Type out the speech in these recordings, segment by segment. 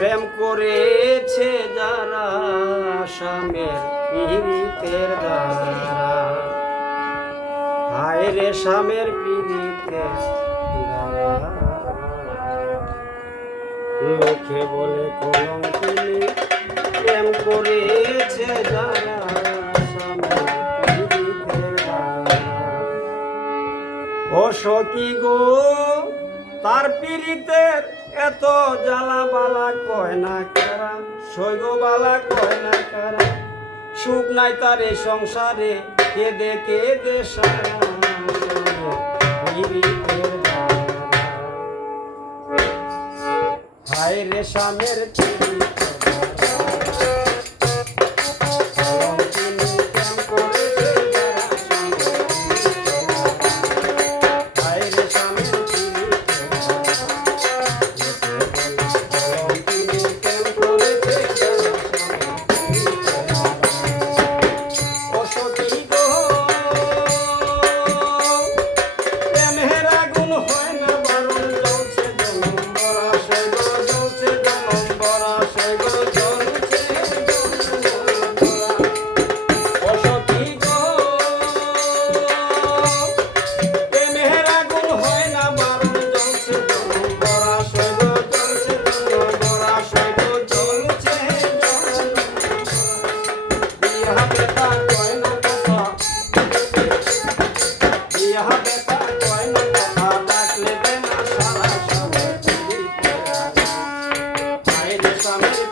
প্রেম করেছে যারা স্বামের পীড়িতের দ্বারা। হায় রে স্বামের পীড়িতের লোকে বলে কলঙ্কিনী, প্রেম করেছে যারা ও সখী গো, তার পীড়িতের এত জ্বালা বালা কয় না কারা সৈব বালা কয় না কারা? সুখ নাই তার সংসারে, কেঁদে কেঁদে সারা হায় রে সামের চিড়িতে I'm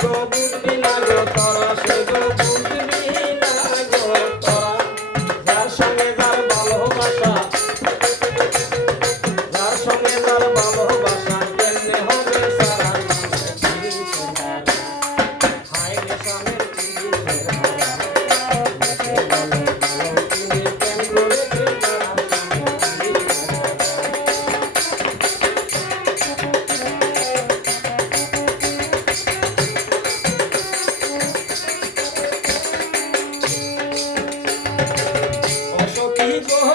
গো বুদ্ধি লাগো অসখী গো।